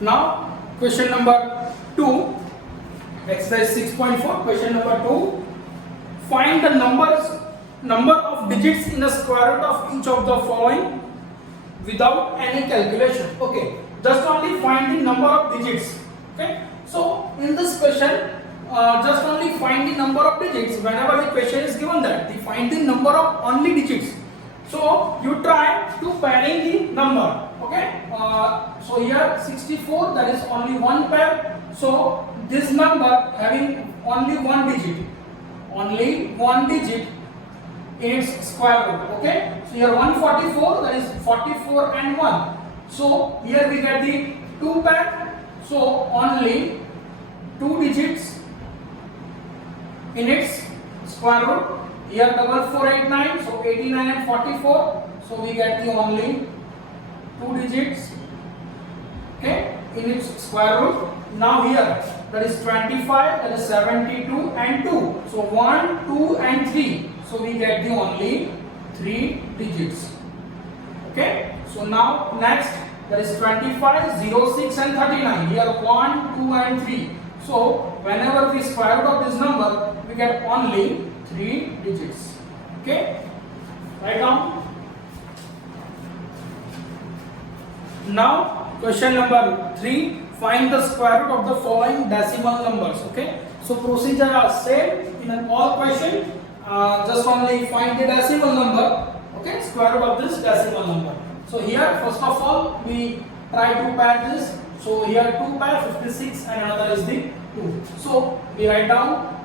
Now question number 2, exercise 6.4, question number 2. Find the number of digits in the square root of each of the following without any calculation. Okay, just only find the number of digits. Okay, so in this question, just only find the number of digits. Whenever the question is given that, the find the number of only digits. So you try to pairing the number. Okay, so here 64, that is only one pair. So this number having only one digit in its square root. Okay, so here 144, that is 44 and 1. So here we get the two pair. So only two digits in its square root. Here 4489, so 89 and 44. So we get the only two digits, okay, in its square root. Now here that is 25, that is 72 and 2. So 1, 2 and 3. So we get the only three digits. Okay. So now next, that is 25, 0, 6 and 39. Here 1, 2 and 3. So whenever we square root of this number, we get only three digits. Okay. Write down. Now question number 3. Find the square root of the following decimal numbers. Okay. So procedure are same in all question. Just only find the decimal number. Okay. Square root of this decimal number. So here first of all we try to pair this. So here 2 pair 56 and another is the 2. So we write down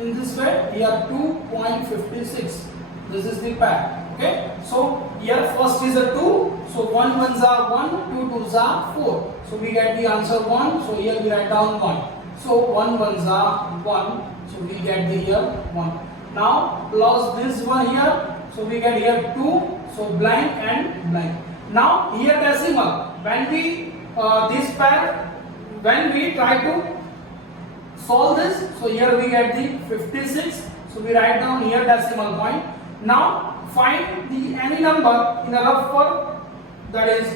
in this way. Here 2.56. This is the pair. Okay. So here first is a 2. So 1 ones are 1, 2 twos are 4. So we get the answer 1. So here we write down 1. So 1 ones are 1. So we get the here 1. Now plus this one here. So we get here 2. So blank and blank. Now here decimal. When we this pair, when we try to solve this, so here we get the 56. So we write down here decimal point. Now find the any number in a rough form, that is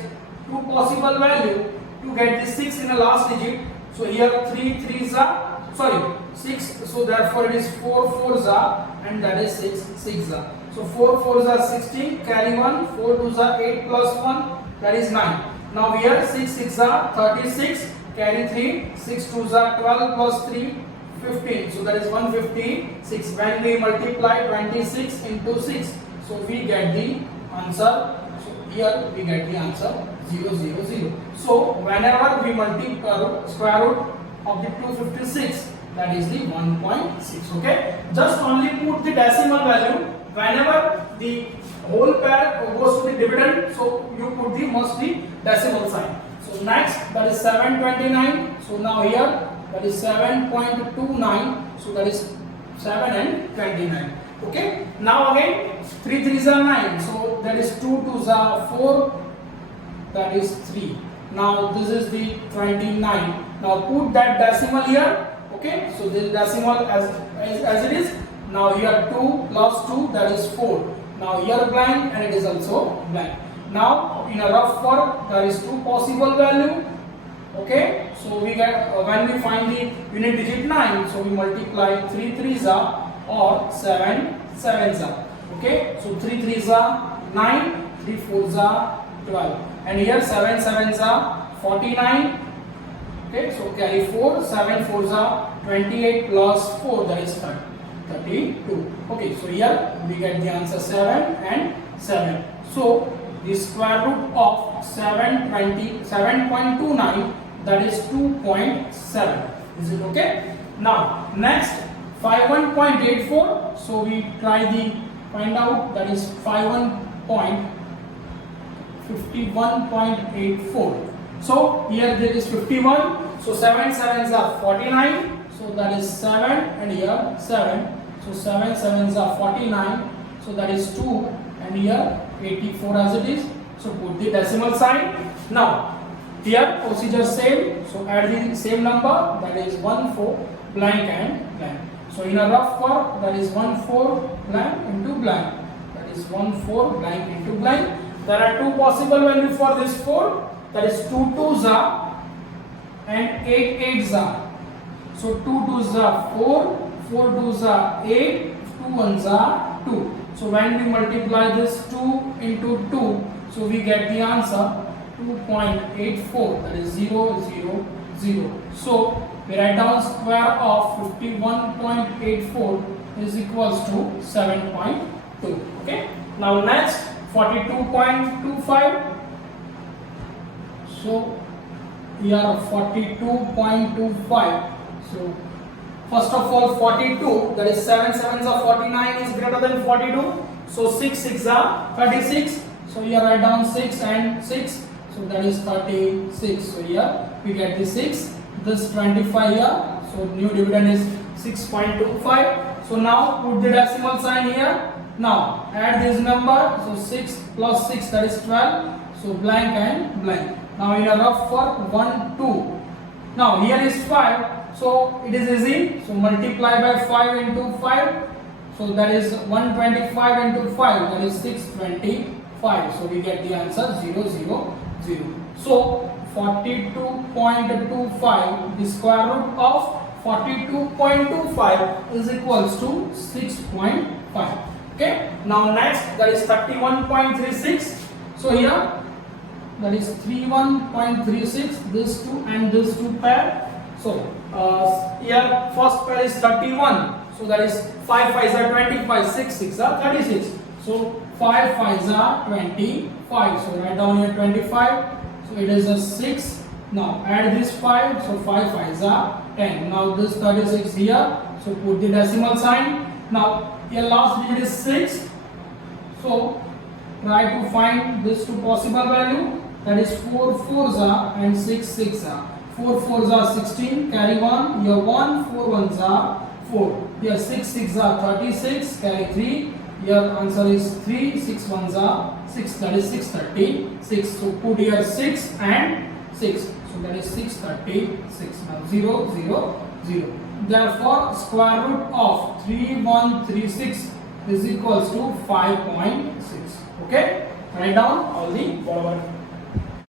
two possible value to get the 6 in the last digit. So here 3 3s are, sorry, 6. So therefore it is 4 4s are, and that is 6 6s are. So 4 4s are 16, carry 1, 4 2s are 8 plus 1, that is 9. Now here 6 6 are 36, carry 3, 6 2s are 12 plus 3, 15. So that is 156. When we multiply 26 into 6, so we get the answer. So here we get the answer 0 0 0. So whenever we multiply square root of the 256, that is the 1.6. Okay. Just only put the decimal value. Whenever the whole pair goes to the dividend, so you put the mostly decimal sign. So next, that is 729. So now here that is 7.29. So that is 7 and 29. Okay. Now again 3 3s are 9. So that is 2 2s are 4. That is 3. Now this is the 29. Now put that decimal here. Okay. So this decimal as it is. Now here 2 plus 2, that is 4. Now here blank and it is also blank. Now in a rough form, there is two possible value. Okay. So we get when we find the unit digit 9, so we multiply 3 3s are or 7 7s are. Okay. So 3 3s are 9, 3 4s are 12, and here 7 7s are 49. Okay. So carry 4, 7 4s are 28 plus 4, that is 32. Okay. So here we get the answer 7 and 7. So the square root of 7.29, that is 2.7. Is it okay? Now next 51.84. So we try the find out, that is 51.84. So here there is 51. So 7 7s are 49. So that is 7 and here 7. So 7 7s are 49. So that is 2 and here 84 as it is. So put the decimal sign. Now here procedure same. So add the same number, that is 1 4 blank and blank. So in a rough form, that is 1 4 blank into blank. That is 1 4 blank into blank. There are two possible values for this 4. That is 2 2s are and 8 8s are. So 2 2s are 4, 4 2s are 8, 2 1s are 2. So when we multiply this 2 into 2, so we get the answer 2.84, that is 0 0 0. So we write down square of 51.84 is equals to 7.2. Okay. Now next 42.25. So here 42.25. So first of all 42, that is 7 7s are 49 is greater than 42. So 6 6 are 36. So here write down 6 and 6. So that is 36. So here we get the 6. This 25 here. So new dividend is 6.25. So now put the decimal sign here. Now add this number. So 6 plus 6, that is 12. So blank and blank. Now in a rough work 1 2. Now here is 5. So it is easy. So multiply by 5 into 5. So that is 125 into 5. That is 625. So we get the answer 0 0 0. So 42.25, the square root of 42.25 is equals to 6.5. Okay. Now next, that is 31.36. So here that is 31.36. This two and this two pair. So here first pair is 31. So that is 5 5s are 25, 6 6 are 36. So 5 5s are 25. So write down here 25. So it is a 6. Now add this 5. So 5 5s are 10. Now this 36 here. So put the decimal sign. Now here last digit is 6. So try to find this two possible value. That is 4 4s are and 6 6 are. 4 4s are 16. Carry 1. Here 1. 4 1s are 4. Here 6 6 are 36. Carry 3. Your answer is 3, 6 1s are 6, that is 636. So put here 6 and 6. So that is 636. Now 0 0 0. Therefore square root of 3136 is equals to 5.6. Okay. Write down all the following.